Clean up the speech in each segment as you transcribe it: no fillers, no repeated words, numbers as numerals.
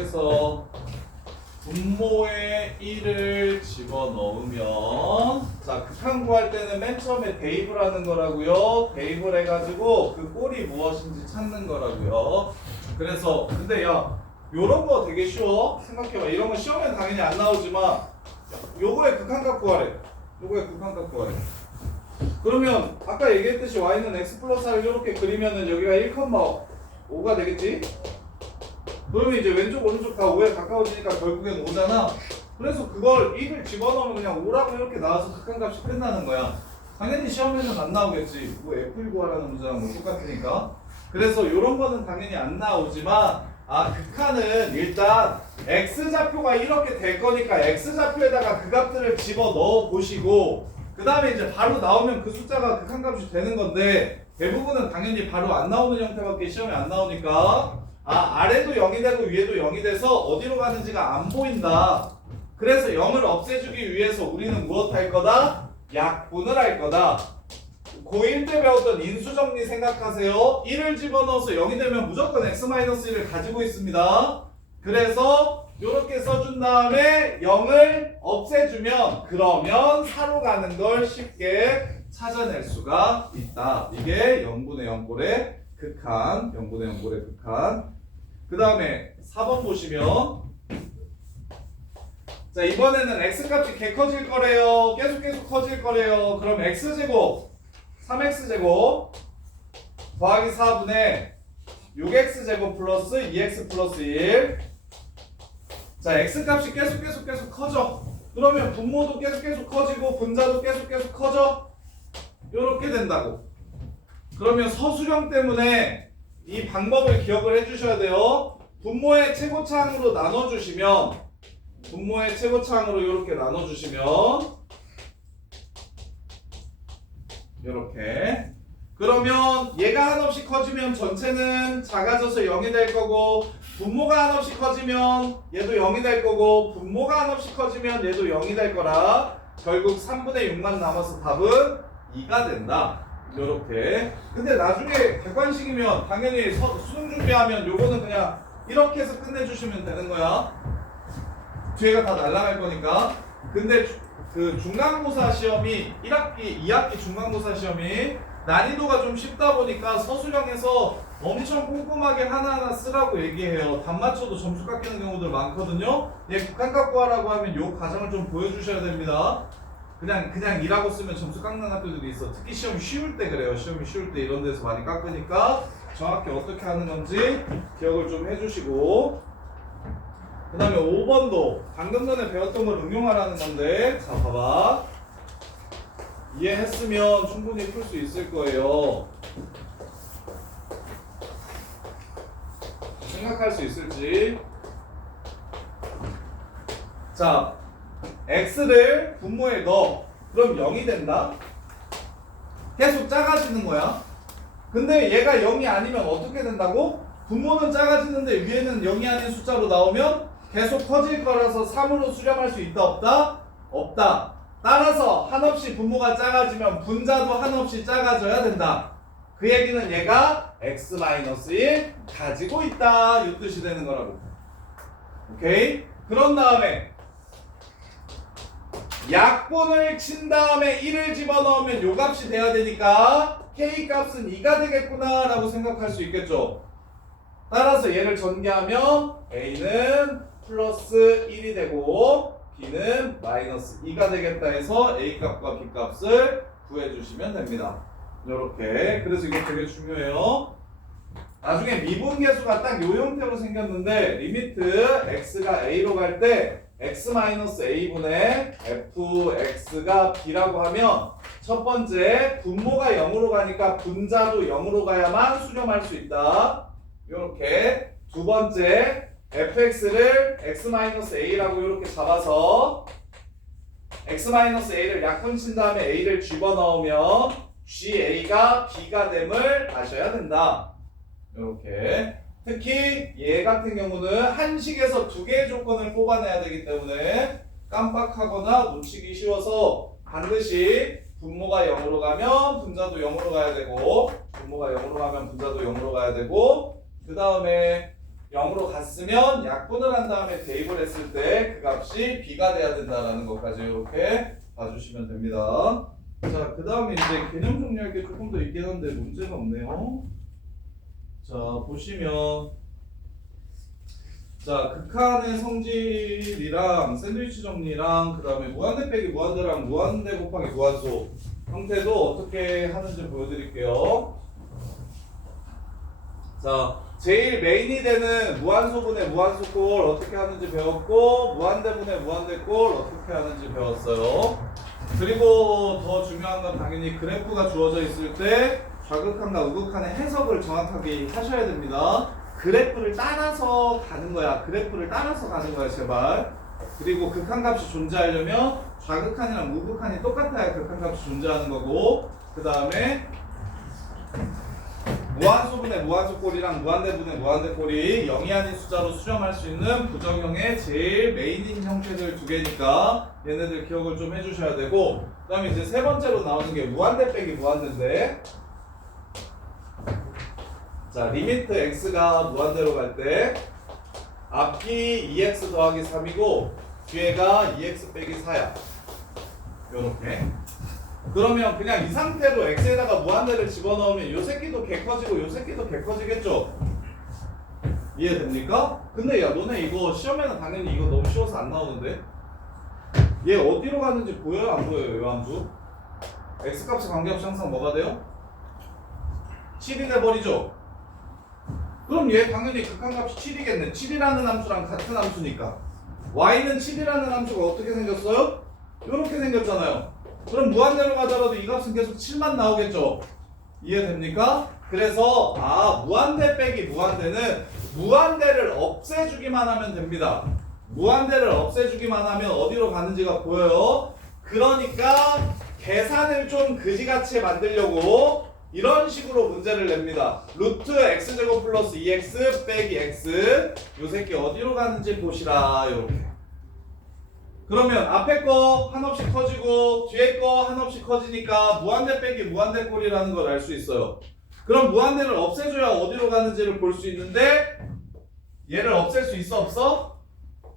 그래서 분모에 1을 집어넣으면 자 극한 구할 때는 맨 처음에 대입을 하는 거라고요. 대입을 해가지고 그 꼴이 무엇인지 찾는 거라고요. 그래서 근데 야 요런 거 되게 쉬워. 생각해봐. 이런 거 시험에 당연히 안 나오지만 요거의 극한값 구하래. 요거의 극한값 구하래. 그러면 아까 얘기했듯이 y는 x 플러스 r을 이렇게 그리면은 여기가 1,5가 되겠지? 그러면 이제 왼쪽 오른쪽 다 5에 가까워지니까 결국엔 5잖아. 그래서 그걸 1을 집어넣으면 그냥 5라고 이렇게 나와서 극한값이 끝나는 거야. 당연히 시험에는 안 나오겠지. 뭐 F1 구하라는 문제랑 뭐 똑같으니까. 그래서 이런 거는 당연히 안 나오지만 극한은 일단 x좌표가 이렇게 될 거니까 x좌표에다가 그 값들을 집어넣어 보시고 그 다음에 이제 바로 나오면 그 숫자가 극한값이 되는 건데 대부분은 당연히 바로 안 나오는 형태밖에 시험에 안 나오니까 아래도 0이 되고 위에도 0이 돼서 어디로 가는지가 안 보인다. 그래서 0을 없애주기 위해서 우리는 무엇 할 거다? 약분을 할 거다. 고1 때 배웠던 인수정리 생각하세요. 1을 집어넣어서 0이 되면 무조건 x-1을 가지고 있습니다. 그래서 이렇게 써준 다음에 0을 없애주면 그러면 4로 가는 걸 쉽게 찾아낼 수가 있다. 이게 0분의 0꼴의 극한, 0분의 0꼴의 극한. 그 다음에 4번 보시면 자 이번에는 x값이 개 커질 거래요. 계속 커질 거래요. 그럼 x제곱 3x제곱 더하기 4분의 6x제곱 플러스 2x 플러스 1. 자 x값이 계속 커져. 그러면 분모도 계속 커지고 분자도 계속 커져. 요렇게 된다고. 그러면 서술형 때문에 이 방법을 기억을 해주셔야 돼요. 분모의 최고차항으로 나눠주시면 분모의 최고차항으로 이렇게 나눠주시면 이렇게 그러면 얘가 한없이 커지면 전체는 작아져서 0이 될 거고 분모가 한없이 커지면 얘도 0이 될 거고 분모가 한없이 커지면 얘도 0이 될 거라 결국 3분의 6만 남아서 답은 2가 된다. 요렇게. 근데 나중에 객관식이면 당연히 수능 준비하면 요거는 그냥 이렇게 해서 끝내주시면 되는 거야. 뒤에가 다 날아갈 거니까. 근데 그 중간고사 시험이 1학기, 2학기 중간고사 시험이 난이도가 좀 쉽다 보니까 서술형에서 엄청 꼼꼼하게 하나하나 쓰라고 얘기해요. 답 맞춰도 점수 깎이는 경우들 많거든요. 얘 극한값 구하라고 하면 요 과정을 좀 보여주셔야 됩니다. 그냥 이라고 쓰면 점수 깎는 학교들이 있어. 특히 시험이 쉬울 때 그래요. 시험이 쉬울 때 이런 데서 많이 깎으니까 정확히 어떻게 하는 건지 기억을 좀 해주시고 그 다음에 5번도 방금 전에 배웠던 걸 응용하라는 건데 자 봐봐. 이해했으면 충분히 풀 수 있을 거예요. 생각할 수 있을지. 자 x를 분모에 넣어. 그럼 0이 된다. 계속 작아지는 거야. 근데 얘가 0이 아니면 어떻게 된다고? 분모는 작아지는데 위에는 0이 아닌 숫자로 나오면 계속 커질 거라서 3으로 수렴할 수 있다 없다? 없다. 따라서 한없이 분모가 작아지면 분자도 한없이 작아져야 된다. 그 얘기는 얘가 x-1 가지고 있다. 이 뜻이 되는 거라고. 오케이? 그런 다음에 약분을 친 다음에 1을 집어넣으면 요 값이 돼야 되니까 K값은 2가 되겠구나 라고 생각할 수 있겠죠. 따라서 얘를 전개하면 A는 플러스 1이 되고 B는 마이너스 2가 되겠다 해서 A값과 B값을 구해주시면 됩니다. 이렇게. 그래서 이거 되게 중요해요. 나중에 미분계수가 딱 요 형태로 생겼는데 리미트 x가 a로 갈 때 x-a분의 fx가 b라고 하면 첫 번째 분모가 0으로 가니까 분자도 0으로 가야만 수렴할 수 있다. 이렇게. 두 번째 fx를 x-a라고 이렇게 잡아서 x-a를 약분친 다음에 a를 집어넣으면 ga가 b가 됨을 아셔야 된다. 이렇게. 특히 얘 같은 경우는 한식에서 두 개의 조건을 뽑아내야 되기 때문에 깜빡하거나 놓치기 쉬워서 반드시 분모가 0으로 가면 분자도 0으로 가야 되고 분모가 0으로 가면 분자도 0으로 가야 되고 그 다음에 0으로 갔으면 약분을 한 다음에 대입을 했을 때 그 값이 b가 돼야 된다라는 것까지 이렇게 봐주시면 됩니다. 자, 그 다음에 이제 개념 정리할 게 조금 더 있긴 한데 문제가 없네요. 자, 보시면 자, 극한의 성질이랑 샌드위치 정리랑 그 다음에 무한대 빼기 무한대랑 무한대 곱하기 무한소 형태도 어떻게 하는지 보여드릴게요. 자, 제일 메인이 되는 무한소분의 무한소꼴 어떻게 하는지 배웠고 무한대분의 무한대꼴 어떻게 하는지 배웠어요. 그리고 더 중요한 건 당연히 그래프가 주어져 있을 때 좌극한과 우극한의 해석을 정확하게 하셔야 됩니다. 그래프를 따라서 가는 거야. 그래프를 따라서 가는 거야, 제발. 그리고 극한값이 존재하려면 좌극한이랑 우극한이 똑같아야 극한값이 존재하는 거고, 그 다음에 무한소분의 무한소꼴이랑 무한대분의 무한대꼴이 0이 아닌 숫자로 수렴할 수 있는 부정형의 제일 메인인 형태들 두 개니까 얘네들 기억을 좀 해주셔야 되고, 그 다음에 이제 세 번째로 나오는 게 무한대 빼기 무한대인데, 자, 리미트 x가 무한대로 갈 때 앞이 2x 더하기 3이고 뒤에가 2x 빼기 4야. 요렇게. 그러면 그냥 이 상태로 x에다가 무한대를 집어넣으면 요 새끼도 개 커지고 요 새끼도 개 커지겠죠? 이해됩니까? 근데 야, 너네 이거 시험에는 당연히 이거 너무 쉬워서 안 나오는데? 얘 어디로 가는지 보여요? 안 보여요? 요 함수? x값에 관계없이 항상 뭐가 돼요? 7이 돼버리죠? 그럼 얘 당연히 극한값이 7이겠네. 7이라는 함수랑 같은 함수니까. y는 7이라는 함수가 어떻게 생겼어요? 이렇게 생겼잖아요. 그럼 무한대로 가더라도 이 값은 계속 7만 나오겠죠? 이해됩니까? 그래서 무한대 빼기 무한대는 무한대를 없애주기만 하면 됩니다. 무한대를 없애주기만 하면 어디로 가는지가 보여요. 그러니까 계산을 좀 그지같이 만들려고 이런 식으로 문제를 냅니다. 루트 x제곱 플러스 2x 빼기 x 요 새끼 어디로 가는지 보시라. 요렇게. 그러면 앞에 거 한없이 커지고 뒤에 거 한없이 커지니까 무한대 빼기 무한대 꼴이라는 걸 알 수 있어요. 그럼 무한대를 없애줘야 어디로 가는지를 볼 수 있는데 얘를 없앨 수 있어 없어?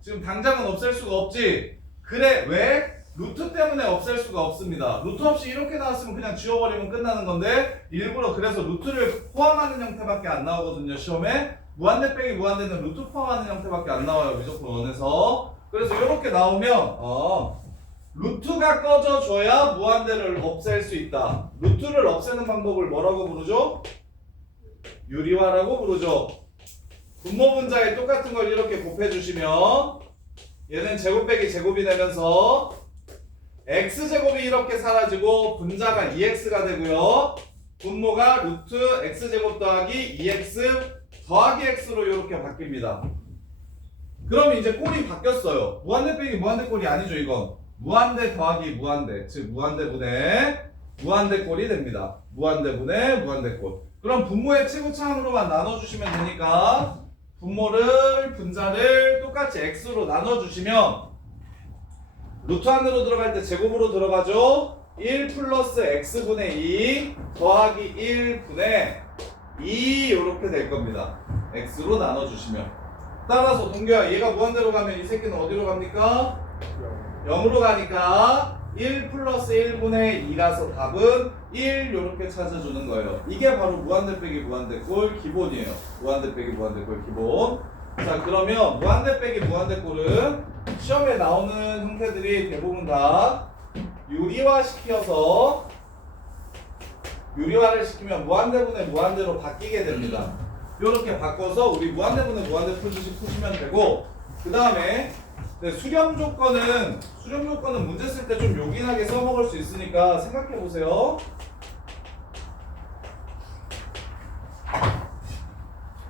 지금 당장은 없앨 수가 없지. 그래 왜? 루트 때문에 없앨 수가 없습니다. 루트 없이 이렇게 나왔으면 그냥 지워버리면 끝나는 건데 일부러 그래서 루트를 포함하는 형태밖에 안 나오거든요. 시험에 무한대 빼기 무한대는 루트 포함하는 형태밖에 안 나와요. 미적분 원에서. 그래서 이렇게 나오면 루트가 꺼져줘야 무한대를 없앨 수 있다. 루트를 없애는 방법을 뭐라고 부르죠? 유리화라고 부르죠. 분모 분자에 똑같은 걸 이렇게 곱해주시면 얘는 제곱 빼기 제곱이 되면서 x제곱이 이렇게 사라지고 분자가 2x가 되고요. 분모가 루트 x제곱 더하기 2x 더하기 x로 이렇게 바뀝니다. 그럼 이제 꼴이 바뀌었어요. 무한대 빼기 무한대 꼴이 아니죠. 이건 무한대 더하기 무한대, 즉 무한대분의 무한대 꼴이 됩니다. 무한대분의 무한대 꼴. 그럼 분모의 최고차항으로만 나눠주시면 되니까 분모를 분자를 똑같이 x로 나눠주시면 루트 안으로 들어갈 때 제곱으로 들어가죠. 1 플러스 x분의 2 더하기 1분의 2 이렇게 될 겁니다. x로 나눠주시면. 따라서 동규야, 얘가 무한대로 가면 이 새끼는 어디로 갑니까? 0으로 가니까 1 플러스 1분의 2라서 답은 1 이렇게 찾아주는 거예요. 이게 바로 무한대 빼기 무한대 꼴 기본이에요. 무한대 빼기 무한대 꼴 기본. 자, 그러면 무한대 빼기 무한대 꼴은 시험에 나오는 형태들이 대부분 다 유리화를 시키면 무한대분의 무한대로 바뀌게 됩니다. 이렇게 바꿔서 우리 무한대분의 무한대 풀듯이 푸시면 되고, 그 다음에 수렴 조건은 문제 쓸 때 좀 요긴하게 써먹을 수 있으니까 생각해 보세요.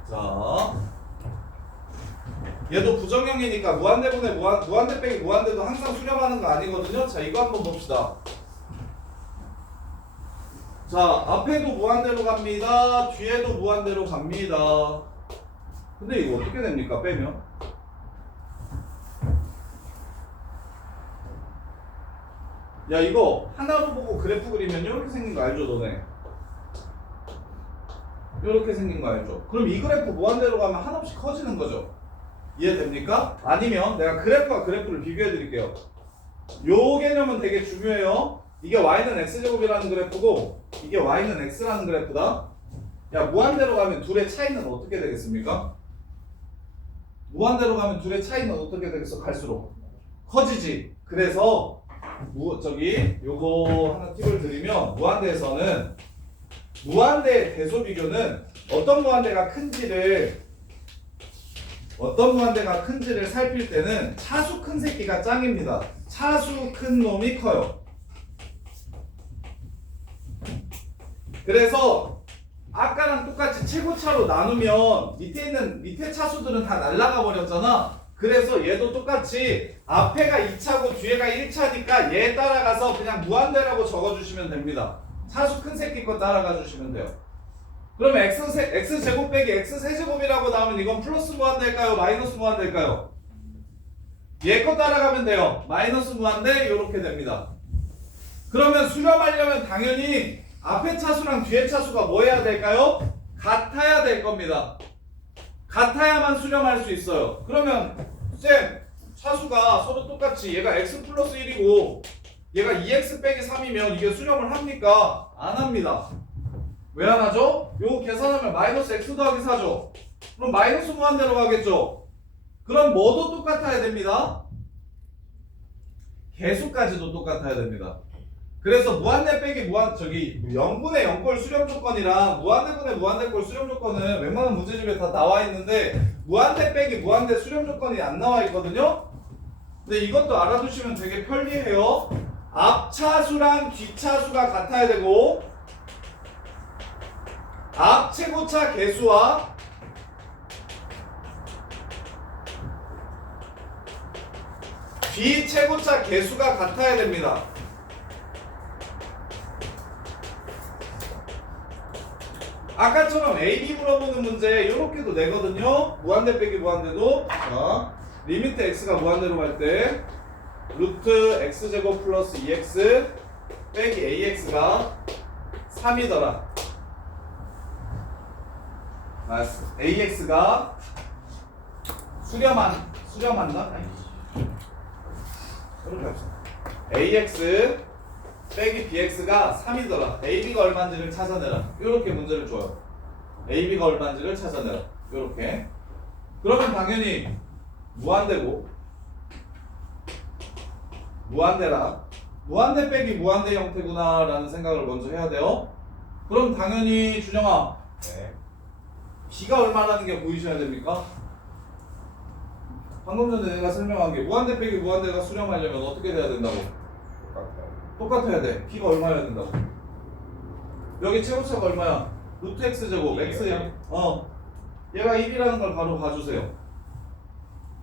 자, 얘도 부정형이니까 무한대분의 무한대 빼기 무한대도 항상 수렴하는 거 아니거든요. 자, 이거 한번 봅시다. 자, 앞에도 무한대로 갑니다. 뒤에도 무한대로 갑니다. 근데 이거 어떻게 됩니까? 빼면? 야, 이거 하나로 보고 그래프 그리면 이렇게 생긴 거 알죠, 너네? 이렇게 생긴 거 알죠? 그럼 이 그래프 무한대로 가면 한없이 커지는 거죠. 이해됩니까? 아니면 내가 그래프와 그래프를 비교해 드릴게요. 요 개념은 되게 중요해요. 이게 y는 x제곱이라는 그래프고 이게 y는 x라는 그래프다. 야, 무한대로 가면 둘의 차이는 어떻게 되겠습니까? 무한대로 가면 둘의 차이는 어떻게 되겠어? 갈수록 커지지. 그래서 요거 하나 팁을 드리면 무한대에서는 무한대의 대소 비교는 어떤 무한대가 큰지를 살필 때는 차수 큰 새끼가 짱입니다. 차수 큰 놈이 커요. 그래서 아까랑 똑같이 최고차로 나누면 밑에 차수들은 다 날아가 버렸잖아. 그래서 얘도 똑같이 앞에가 2차고 뒤에가 1차니까 얘 따라가서 그냥 무한대라고 적어주시면 됩니다. 차수 큰 새끼 거 따라가 주시면 돼요. 그러면 x제곱 빼기 x세제곱이라고 나오면 이건 플러스 무한대일까요? 마이너스 무한대일까요? 얘 거 따라가면 돼요. 마이너스 무한대 이렇게 됩니다. 그러면 수렴하려면 당연히 앞에 차수랑 뒤에 차수가 뭐 해야 될까요? 같아야 될 겁니다. 같아야만 수렴할 수 있어요. 그러면 쌤, 차수가 서로 똑같이 얘가 x 플러스 1이고 얘가 2x 빼기 3이면 이게 수렴을 합니까? 안 합니다. 왜 안 하죠? 요거 계산하면 마이너스 x 더하기 4죠. 그럼 마이너스 무한대로 가겠죠? 그럼 뭐도 똑같아야 됩니다. 개수까지도 똑같아야 됩니다. 그래서 무한대 빼기 0분의 0꼴 수렴 조건이랑 무한대분의 무한대꼴 수렴 조건은 웬만한 문제집에 다 나와 있는데 무한대 빼기 무한대 수렴 조건이 안 나와 있거든요. 근데 이것도 알아두시면 되게 편리해요. 앞차수랑 뒤차수가 같아야 되고 앞 최고차 개수와 뒤 최고차 개수가 같아야 됩니다. 아까처럼 A, B 물어보는 문제 이렇게도 내거든요. 무한대 빼기 무한대도. 자, 리미트 x가 무한대로 갈 때 루트 x제곱 플러스 2x 빼기 ax가 3이더라. ax가 수렴한다? 이렇게 합시다. ax 빼기 bx가 3이더라. ab가 얼마인지를 찾아내라. 이렇게 문제를 줘요. ab가 얼마인지를 찾아내라. 이렇게. 그러면 당연히 무한대고 무한대라. 무한대 빼기 무한대 형태구나 라는 생각을 먼저 해야 돼요. 그럼 당연히 준영아, 네. b가 얼마라는 게 보이셔야 됩니까? 방금 전에 내가 설명한 게 무한대 빼기 무한대가 수렴하려면 어떻게 돼야 된다고? 똑같아야 돼. b가 얼마여야 된다고? 여기 최고차가 얼마야? 루트 x제곱 x 얘가 1이라는 걸 바로 봐주세요.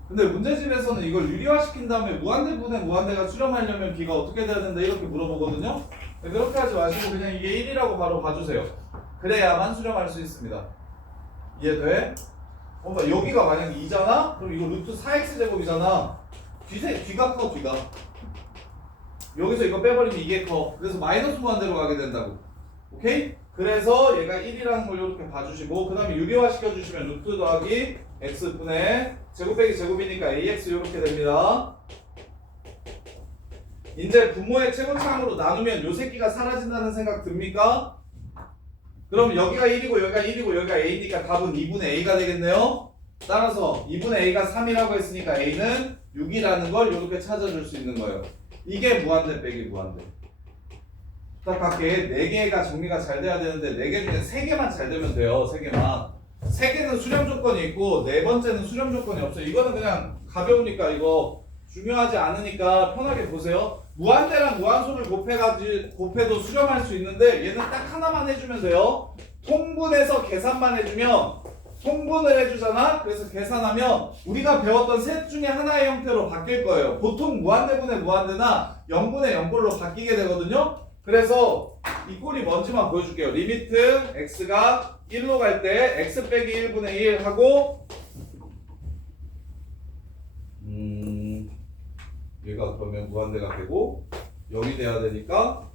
근데 문제집에서는 이걸 유리화시킨 다음에 무한대분의 무한대가 수렴하려면 b가 어떻게 돼야 된다 이렇게 물어보거든요. 그렇게 하지 마시고 그냥 이게 1이라고 바로 봐주세요. 그래야만 수렴할 수 있습니다. 이해돼? 여기가 만약에 2잖아? 그럼 이거 루트 4x제곱이잖아. 뒤가 커, 뒤가. 여기서 이거 빼버리면 이게 커. 그래서 마이너스 무한대로 가게 된다고. 오케이? 그래서 얘가 1이라는 걸 이렇게 봐주시고 그 다음에 유리화 시켜주시면 루트 더하기 x분의 제곱 빼기 제곱이니까 ax 이렇게 됩니다. 이제 분모의 최고차항으로 나누면 요 새끼가 사라진다는 생각 듭니까? 그럼 여기가 1이고 여기가 1이고 여기가 a니까 답은 2분의 a가 되겠네요. 따라서 2분의 a가 3이라고 했으니까 a는 6이라는 걸 이렇게 찾아줄 수 있는 거예요. 이게 무한대 빼기 무한대. 부탁할게. 4개가 정리가 잘 돼야 되는데 4개 중에 3개만 잘 되면 돼요. 3개만. 3개는 수렴 조건이 있고 4번째는 수렴 조건이 없어요. 이거는 그냥 가벼우니까 이거 중요하지 않으니까 편하게 보세요. 무한대랑 무한소를 곱해도 수렴할 수 있는데 얘는 딱 하나만 해주면 돼요. 통분해서 계산만 해주면 통분을 해주잖아. 그래서 계산하면 우리가 배웠던 셋 중에 하나의 형태로 바뀔 거예요. 보통 무한대분의 무한대나 0분의 0꼴로 바뀌게 되거든요. 그래서 이 꼴이 뭔지만 보여줄게요. 리미트 x가 1로 갈 때 x 빼기 1분의 1 하고 얘가 그러면 무한대가 되고 0이 돼야 되니까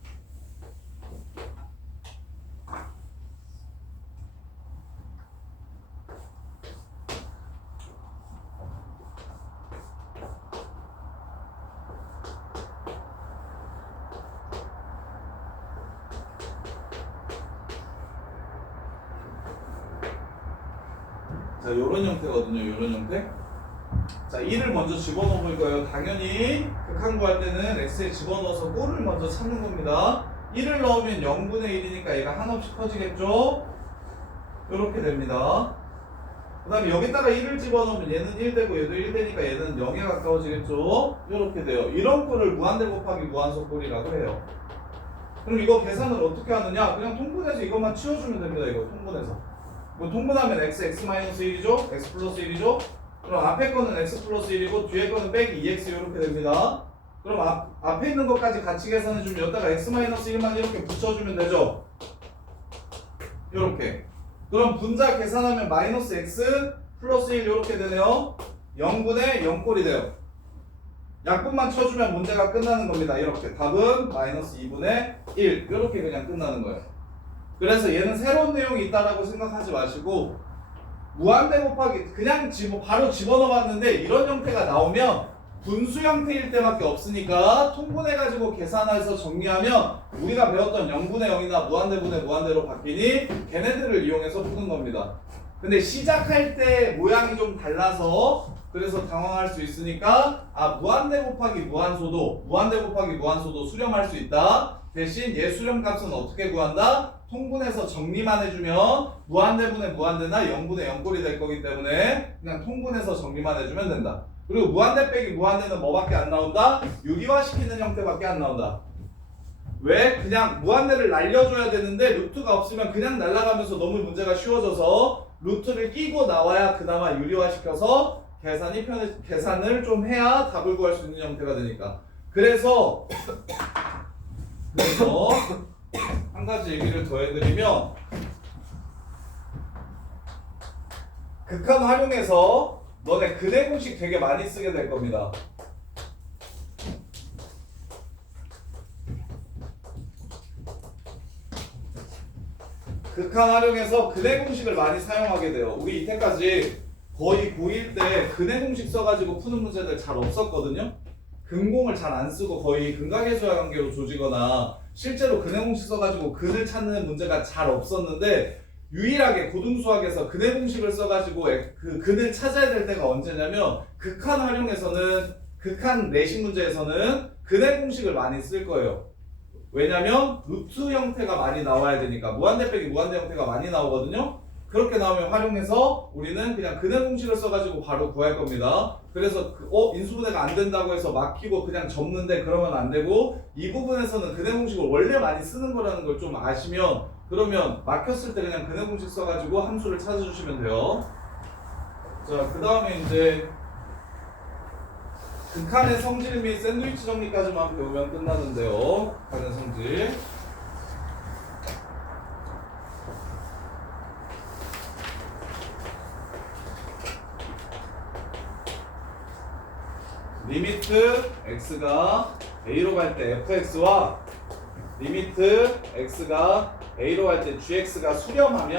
자, 요런 형태거든요. 요런 형태. 자, 1을 먼저 집어넣어 볼 거예요. 당연히 극한 구할 때는 x에 집어넣어서 꼴을 먼저 찾는 겁니다. 1을 넣으면 0분의 1이니까 얘가 한없이 커지겠죠? 요렇게 됩니다. 그 다음에 여기다가 1을 집어넣으면 얘는 1 되고 얘도 1 되니까 얘는 0에 가까워지겠죠? 요렇게 돼요. 이런 꼴을 무한대 곱하기 무한소 꼴이라고 해요. 그럼 이거 계산을 어떻게 하느냐? 그냥 통분해서 이것만 치워주면 됩니다. 이거 통분해서. 뭐 통분하면 x(x-1이죠? x 플러스 1이죠? 그럼 앞에 거는 x 플러스 1이고 뒤에 거는 빼기 2x 이렇게 됩니다. 그럼 앞에 있는 것까지 같이 계산해주면 여기다가 x-1만 이렇게 붙여주면 되죠? 이렇게. 그럼 분자 계산하면 마이너스 x 플러스 1 이렇게 되네요. 0분의 0꼴이 돼요. 약분만 쳐주면 문제가 끝나는 겁니다. 이렇게. 답은 마이너스 2분의 1 이렇게 그냥 끝나는 거예요. 그래서 얘는 새로운 내용이 있다라고 생각하지 마시고 무한대 곱하기 그냥 바로 집어넣어봤는데 이런 형태가 나오면 분수 형태일 때밖에 없으니까 통분해가지고 계산해서 정리하면 우리가 배웠던 0분의 0이나 무한대분의 무한대로 바뀌니 걔네들을 이용해서 푸는 겁니다. 근데 시작할 때 모양이 좀 달라서 그래서 당황할 수 있으니까 무한대 곱하기 무한소도 수렴할 수 있다. 대신 얘 수렴값은 어떻게 구한다? 통분해서 정리만 해주면 무한대분의 무한대나 0분의 0꼴이 될 거기 때문에 그냥 통분해서 정리만 해주면 된다. 그리고 무한대 빼기 무한대는 뭐밖에 안 나온다? 유리화시키는 형태밖에 안 나온다. 왜? 그냥 무한대를 날려줘야 되는데 루트가 없으면 그냥 날아가면서 너무 문제가 쉬워져서 루트를 끼고 나와야 그나마 유리화시켜서 계산을 좀 해야 답을 구할 수 있는 형태가 되니까. 그래서 한 가지 얘기를 더 해드리면 극한 활용해서 너네 근해 공식 되게 많이 쓰게 될 겁니다. 극한 활용해서 근해 공식을 많이 사용하게 돼요. 우리 이때까지 거의 고1 때 근해 공식 써가지고 푸는 문제들 잘 없었거든요. 근공을 잘 안 쓰고 거의 근각계수와 관계로 조지거나 실제로 근해 공식 써가지고 근을 찾는 문제가 잘 없었는데 유일하게 고등수학에서 근해 공식을 써가지고 그 근을 찾아야 될 때가 언제냐면 극한 활용에서는 극한 내신 문제에서는 근해 공식을 많이 쓸 거예요. 왜냐면 루트 형태가 많이 나와야 되니까 무한대 빼기 무한대 형태가 많이 나오거든요. 그렇게 나오면 활용해서 우리는 그냥 근해 공식을 써가지고 바로 구할 겁니다. 그래서 인수분해가 안 된다고 해서 막히고 그냥 접는데 그러면 안 되고 이 부분에서는 근해 공식을 원래 많이 쓰는 거라는 걸 좀 아시면 그러면 막혔을 때 그냥 근해 공식 써가지고 함수를 찾아주시면 돼요. 자, 그 다음에 이제 극한의 성질 및 샌드위치 정리까지만 배우면 끝나는데요. 극한의 성질. 리미트 x가 a로 갈 때 fx와 리미트 x가 a로 갈 때 gx가 수렴할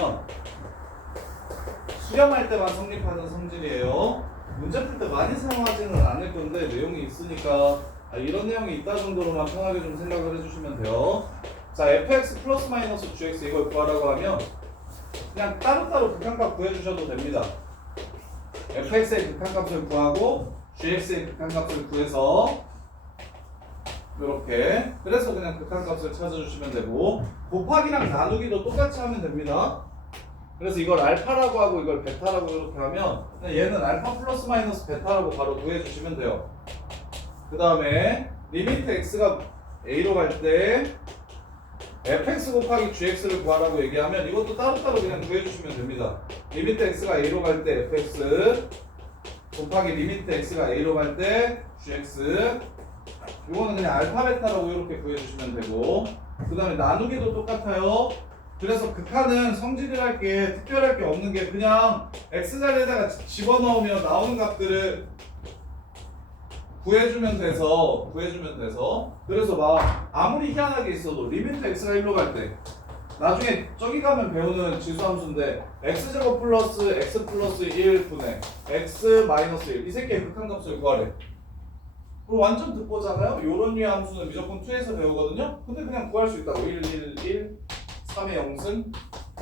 때만 성립하는 성질이에요. 문제 풀 때 많이 사용하지는 않을 건데 내용이 있으니까 이런 내용이 있다 정도로만 편하게 좀 생각을 해주시면 돼요. 자, fx 플러스 마이너스 gx 이걸 구하라고 하면 그냥 따로따로 극한값 구해주셔도 됩니다. fx의 극한값을 구하고 gx의 극한값을 구해서 이렇게 그래서 그냥 극한값을 찾아주시면 되고 곱하기랑 나누기도 똑같이 하면 됩니다. 그래서 이걸 알파라고 하고 이걸 베타라고 이렇게 하면 얘는 알파 플러스 마이너스 베타라고 바로 구해주시면 돼요. 그 다음에 리미트 x가 a로 갈 때 fx 곱하기 gx를 구하라고 얘기하면 이것도 따로따로 그냥 구해주시면 됩니다. 리미트 x가 a로 갈 때 fx 곱하기 리미트 x가 a로 갈 때 gx 이거는 그냥 알파 베타라고 이렇게 구해주시면 되고 그 다음에 나누기도 똑같아요. 그래서 극한은 성질이랄 게 특별할 게 없는 게 그냥 x자리에다가 집어넣으면 나오는 값들을 구해주면 돼서 그래서 막 아무리 희한하게 있어도 리미트 x가 1로 갈 때 나중에 저기 가면 배우는 지수함수인데 x제곱 플러스 x 플러스 1 분의 x 마이너스 1 이 새끼의 극한값을 구하래. 그럼 완전 듣보잖아요. 요런 류의 함수는 무조건 2에서 배우거든요. 근데 그냥 구할 수 있다고 1, 1, 1 3의 0승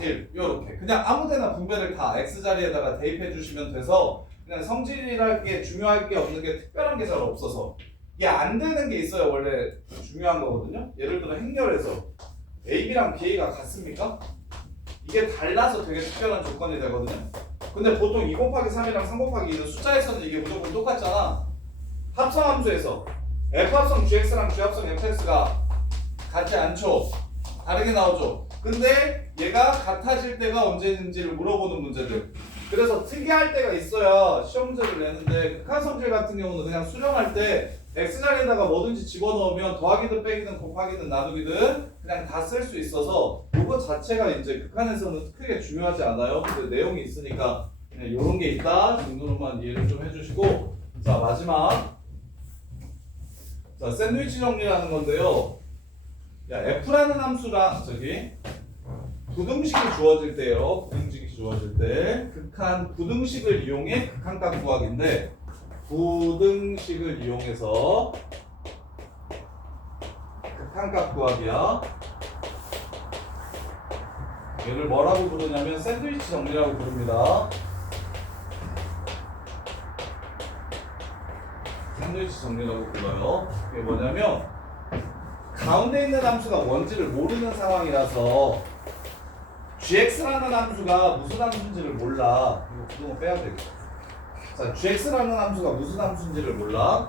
1 요렇게 그냥 아무데나 분배를 다 x 자리에다가 대입해 주시면 돼서 그냥 성질이랄 게 중요할 게 없는 게 특별한 게 잘 없어서 이게 안 되는 게 있어요. 원래 중요한 거거든요. 예를 들어 행렬에서 AB랑 BA가 같습니까? 이게 달라서 되게 특별한 조건이 되거든요. 근데 보통 2 곱하기 3이랑 3 곱하기 2는 숫자에서는 이게 무조건 똑같잖아. 합성함수에서 F합성 GX랑 G합성 FX가 같지 않죠? 다르게 나오죠? 근데 얘가 같아질 때가 언제인지를 물어보는 문제들. 그래서 특이할 때가 있어야 시험 문제를 내는데 극한성질 같은 경우는 그냥 수렴할 때 X자리에다가 뭐든지 집어넣으면 더하기든 빼기든 곱하기든 나누기든 그냥 다 쓸 수 있어서 이거 자체가 이제 극한에서는 크게 중요하지 않아요. 근데 내용이 있으니까 그냥 이런 게 있다 정도로만 이해를 좀 해주시고 자 마지막 자 샌드위치 정리라는 건데요. 야 F라는 함수랑 저기 부등식이 주어질 때요. 부등식이 주어질 때 극한 부등식을 이용해 극한값 구하기인데 부등식을 이용해서 극한값 구하기야. 얘를 뭐라고 부르냐면 샌드위치 정리라고 부릅니다. 샌드위치 정리라고 불러요. 이게 뭐냐면 가운데 있는 함수가 뭔지를 모르는 상황이라서 gx라는 함수가 무슨 함수인지를 몰라. 이거 부동을 빼야 되겠다. 자, gx라는 함수가 무슨 함수인지를 몰라.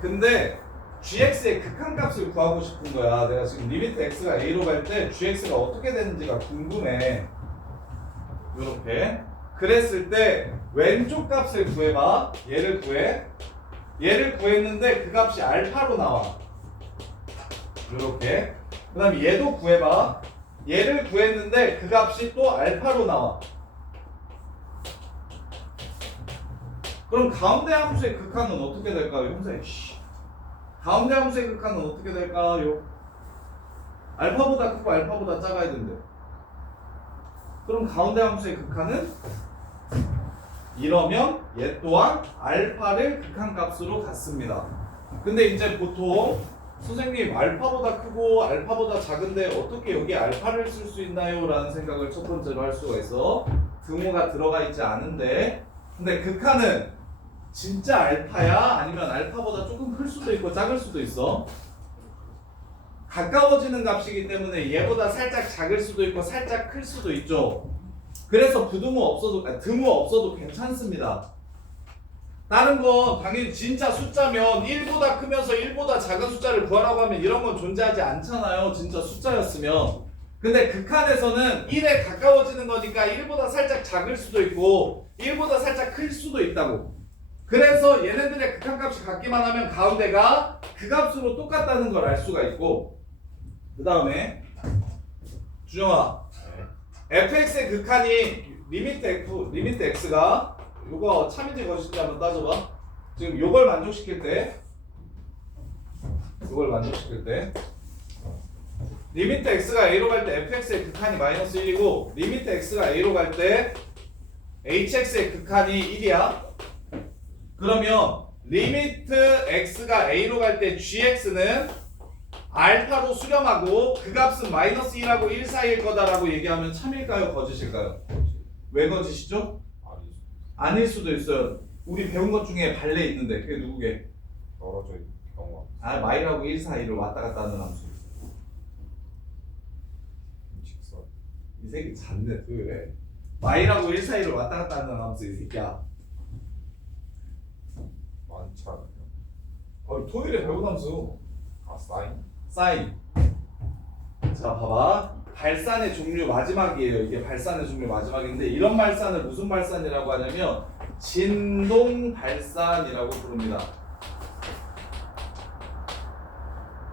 근데 gx의 극한값을 구하고 싶은 거야. 내가 지금 리미트 x가 a로 갈 때 gx가 어떻게 되는지가 궁금해. 요렇게. 그랬을 때 왼쪽 값을 구해봐. 얘를 구해. 얘를 구했는데 그 값이 알파로 나와. 요렇게. 그 다음에 얘도 구해봐. 얘를 구했는데 그 값이 또 알파로 나와. 그럼 가운데 함수의 극한은 어떻게 될까요? 형사님. 가운데 함수의 극한은 어떻게 될까요? 알파보다 크고 알파보다 작아야 된대. 그럼 가운데 함수의 극한은? 이러면 얘 또한 알파를 극한값으로 갖습니다. 근데 이제 보통 선생님 알파보다 크고 알파보다 작은데 어떻게 여기 알파를 쓸 수 있나요? 라는 생각을 첫 번째로 할 수가 있어. 등호가 들어가 있지 않은데 근데 극한은 진짜 알파야? 아니면 알파보다 조금 클 수도 있고 작을 수도 있어. 가까워지는 값이기 때문에 얘보다 살짝 작을 수도 있고 살짝 클 수도 있죠. 그래서 부등호 없어도 등호 없어도 괜찮습니다. 다른 건 당연히 진짜 숫자면 1보다 크면서 1보다 작은 숫자를 구하라고 하면 이런 건 존재하지 않잖아요. 진짜 숫자였으면. 근데 극한에서는 1에 가까워지는 거니까 1보다 살짝 작을 수도 있고 1보다 살짝 클 수도 있다고. 그래서 얘네들의 극한값이 같기만 하면 가운데가 그 값으로 똑같다는 걸 알 수가 있고 그 다음에 주정아 fx의 극한이 리미트 x가 이거 참인지 거짓인지 한번 따져봐. 지금 요걸 만족시킬 때 리미트 x가 a로 갈 때 fx의 극한이 마이너스 1이고 리미트 x가 a로 갈 때 hx의 극한이 1이야. 그러면 리미트 x가 a로 갈 때 gx는 알파로 수렴하고 그 값은 마이너스 1하고 1 사이일 거다라고 얘기하면 참일까요? 거짓일까요? 왜 거짓이죠? 아닐 수도 있어요. 우리 배운 것 중에 발레 있는데 그게 누구게? 떨어져 있는 경우가 마일하고 1 사이를 왔다 갔다 하는 함수. 직선 이 새끼 잤네 토요일에. 마일하고 1 사이를 왔다 갔다 하는 함수 이 새끼야. 많지 않아요? 토요일에 배운 함수. 아 사인? 사인. 자 봐봐. 발산의 종류 마지막이에요. 이게 발산의 종류 마지막인데 이런 발산을 무슨 발산이라고 하냐면 진동 발산이라고 부릅니다.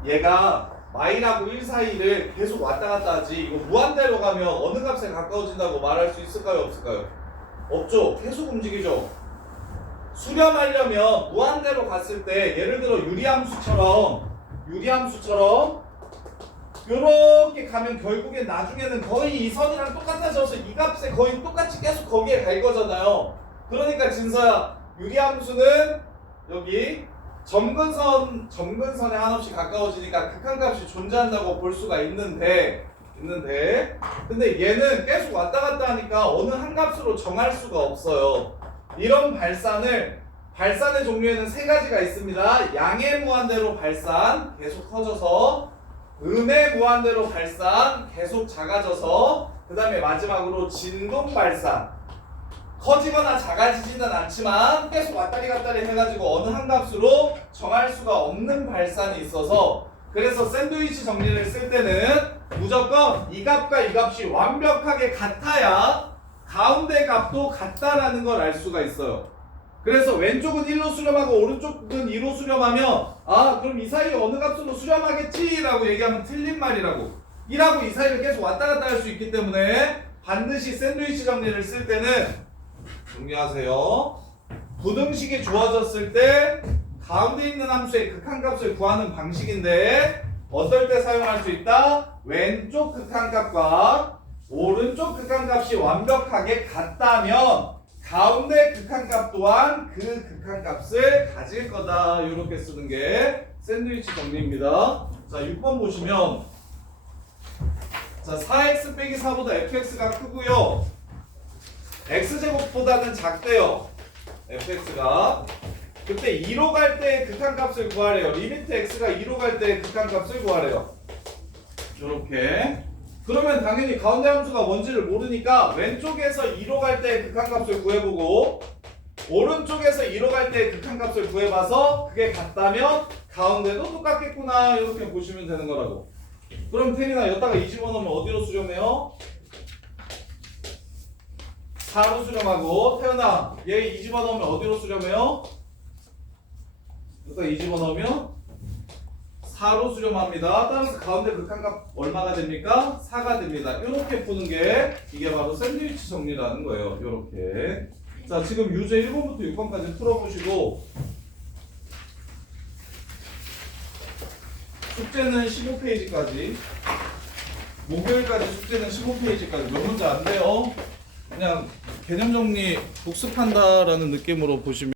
얘가 마일하고 1 사이를 계속 왔다 갔다 하지 이거 무한대로 가면 어느 값에 가까워진다고 말할 수 있을까요? 없을까요? 없죠. 계속 움직이죠. 수렴하려면 무한대로 갔을 때 예를 들어 유리함수처럼 요렇게 가면 결국엔 나중에는 거의 이 선이랑 똑같아져서 이 값에 거의 똑같이 계속 거기에 갈 거잖아요. 그러니까 진서야 유리함수는 여기 점근선에 한없이 가까워지니까 극한값이 존재한다고 볼 수가 있는데 있는데 근데 얘는 계속 왔다 갔다 하니까 어느 한 값으로 정할 수가 없어요. 이런 발산의 종류에는 세 가지가 있습니다. 양의 무한대로 발산 계속 커져서, 음의 무한대로 발산 계속 작아져서, 그 다음에 마지막으로 진동 발산. 커지거나 작아지지는 않지만 계속 왔다리 갔다리 해가지고 어느 한 값으로 정할 수가 없는 발산이 있어서, 그래서 샌드위치 정리를 쓸 때는 무조건 이 값과 이 값이 완벽하게 같아야 가운데 값도 같다라는 걸 알 수가 있어요. 그래서 왼쪽은 1로 수렴하고 오른쪽은 2로 수렴하면 그럼 이 사이 어느 값으로 수렴하겠지 라고 얘기하면 틀린 말이라고. 1하고 이 사이를 계속 왔다 갔다 할 수 있기 때문에 반드시 샌드위치 정리를 쓸 때는 정리하세요. 부등식이 주어졌을 때 가운데 있는 함수의 극한값을 구하는 방식인데 어떨 때 사용할 수 있다? 왼쪽 극한값과 오른쪽 극한값이 완벽하게 같다면 가운데 극한값 또한 그 극한값을 가질 거다. 이렇게 쓰는 게 샌드위치 정리입니다. 자, 6번 보시면 자 4x 빼기 4보다 fx가 크고요. x제곱보다는 작대요. fx가. 그때 2로 갈 때 극한값을 구하래요. 리미트 x가 2로 갈 때 극한값을 구하래요. 이렇게. 그러면 당연히 가운데 함수가 뭔지를 모르니까 왼쪽에서 2로 갈 때 극한값을 구해보고 오른쪽에서 2로 갈 때 극한값을 구해봐서 그게 같다면 가운데도 똑같겠구나 이렇게 보시면 되는 거라고. 그럼 태민아 여기다가 2 집어넣으면 어디로 수렴해요? 4로 수렴하고, 태연아 얘 2 집어넣으면 어디로 수렴해요? 여기다가 2 집어넣으면 4로 수렴합니다. 따라서 가운데 극한값 얼마가 됩니까? 4가 됩니다. 이렇게 푸는 게 이게 바로 샌드위치 정리라는 거예요. 이렇게. 자, 지금 유제 1번부터 6번까지 풀어보시고 숙제는 15페이지까지, 목요일까지 숙제는 15페이지까지. 몇 문제 안 돼요. 그냥 개념 정리 복습한다라는 느낌으로 보시면